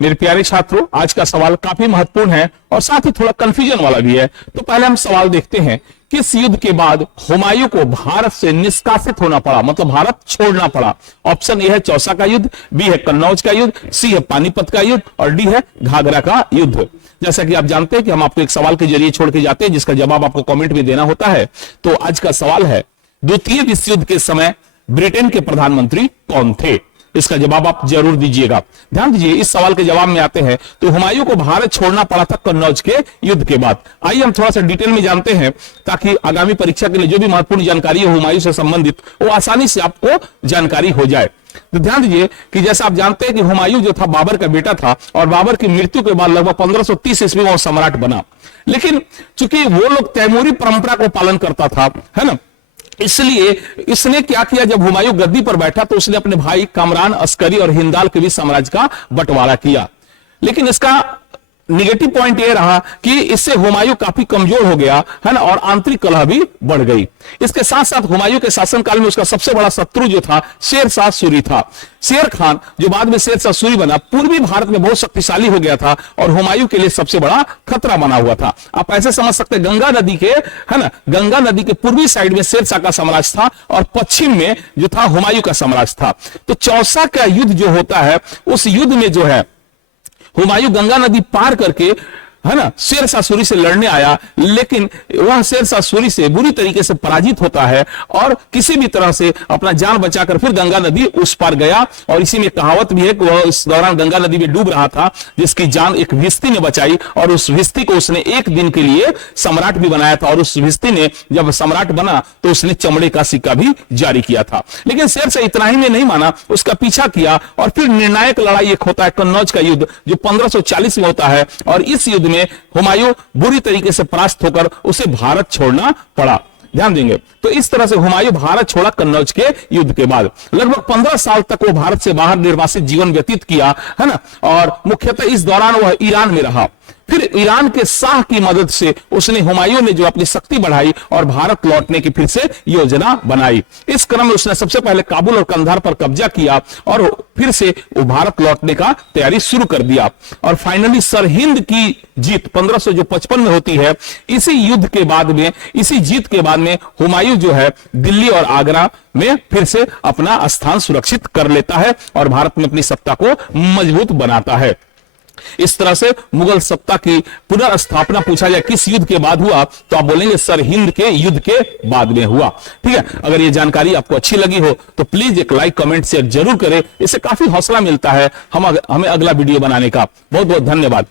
मेरे प्यारे छात्रों, आज का सवाल काफी महत्वपूर्ण है और साथ ही थोड़ा कंफ्यूजन वाला भी है। तो पहले हम सवाल देखते हैं, किस युद्ध के बाद हुमायूं को भारत से निष्कासित होना पड़ा, मतलब भारत छोड़ना पड़ा। ऑप्शन ए है चौसा का युद्ध, बी है कन्नौज का युद्ध, सी है पानीपत का युद्ध और डी है घाघरा का युद्ध। जैसा कि आप जानते हैं कि हम आपको एक सवाल के जरिए छोड़ के जाते हैं जिसका जवाब आपको कमेंट में देना होता है। तो आज का सवाल है, द्वितीय विश्व युद्ध के समय ब्रिटेन के प्रधानमंत्री कौन थे? इसका जवाब आप जरूर दीजिएगा। ध्यान दीजिए, इस सवाल के जवाब में आते हैं तो हुमायूं को भारत छोड़ना पड़ा था कन्नौज के युद्ध के बाद। आइए हम थोड़ा सा डिटेल में जानते हैं ताकि आगामी परीक्षा के लिए जो भी महत्वपूर्ण जानकारी है हुमायूं से संबंधित वो आसानी से आपको जानकारी हो जाए। तो ध्यान दीजिए कि जैसा आप जानते हैं कि हुमायूं जो था बाबर का बेटा था और बाबर की मृत्यु के बाद लगभग 1530 ईस्वी में वो सम्राट बना। लेकिन चूंकि वो लोग तैमूरी परंपरा को पालन करता था, है ना, इसलिए इसने क्या किया, जब हुमायूं गद्दी पर बैठा तो उसने अपने भाई कामरान, अस्करी और हिंदाल के बीच साम्राज्य का बंटवारा किया। लेकिन इसका निगेटिव पॉइंट यह रहा कि इससे हुमायूं काफी कमजोर हो गया, है ना, और आंतरिक कलह भी बढ़ गई। इसके साथ साथ हुमायूं के शासनकाल में उसका सबसे बड़ा शत्रु जो था शेर शाह सूरी था। शेर खान जो बाद में शेर शाह सूरी बना, पूर्वी भारत में बहुत शक्तिशाली हो गया था और हुमायूं के लिए सबसे बड़ा खतरा बना हुआ था। आप ऐसे समझ सकते हैं, गंगा नदी के, है ना, गंगा नदी के पूर्वी साइड में शेर शाह का साम्राज्य था और पश्चिम में जो था हुमायूं का साम्राज्य था। तो चौसा का युद्ध जो होता है, उस युद्ध में जो है हुमायूं गंगा नदी पार करके, है ना, शेर शाह सूरी से लड़ने आया, लेकिन वह शेर शाह सूरी से बुरी तरीके से पराजित होता है और किसी भी तरह से अपना जान बचाकर फिर गंगा नदी उस पार गया। और इसी में कहावत भी है कि वह इस दौरान गंगा नदी में डूब रहा था, जिसकी जान एक भिस्ती ने बचाई और उस भिस्ती को उसने एक दिन के लिए सम्राट भी बनाया था। और उस भिस्ती ने जब सम्राट बना तो उसने चमड़े का सिक्का भी जारी किया था। लेकिन शेर शाह इतना ही में नहीं माना, उसका पीछा किया और फिर निर्णायक लड़ाई एक होता है कन्नौज का युद्ध, जो 1540 में होता है। और इस युद्ध में हुमायूं बुरी तरीके से परास्त होकर उसे भारत छोड़ना पड़ा। ध्यान देंगे, तो इस तरह से हुमायूं भारत छोड़ा कन्नौज के युद्ध के बाद। लगभग 15 साल तक वो भारत से बाहर निर्वासित जीवन व्यतीत किया, है ना, और मुख्यतः इस दौरान वह ईरान में रहा। फिर ईरान के शाह की मदद से उसने, हुमायूं ने जो अपनी शक्ति बढ़ाई और भारत लौटने की फिर से योजना बनाई। इस क्रम में उसने सबसे पहले काबुल और कंधार पर कब्जा किया और फिर से वो भारत लौटने का तैयारी शुरू कर दिया। और फाइनली सरहिंद की जीत 1555 में होती है। इसी युद्ध के बाद में, इसी जीत के बाद में हुमायूं जो है दिल्ली और आगरा में फिर से अपना स्थान सुरक्षित कर लेता है और भारत में अपनी सत्ता को मजबूत बनाता है। इस तरह से मुगल सत्ता की पुनर्स्थापना पूछा जाए किस युद्ध के बाद हुआ, तो आप बोलेंगे सरहिंद के युद्ध के बाद में हुआ। ठीक है, अगर ये जानकारी आपको अच्छी लगी हो तो प्लीज एक लाइक, कमेंट, शेयर जरूर करें। इससे काफी हौसला मिलता है हमें अगला वीडियो बनाने का। बहुत बहुत धन्यवाद।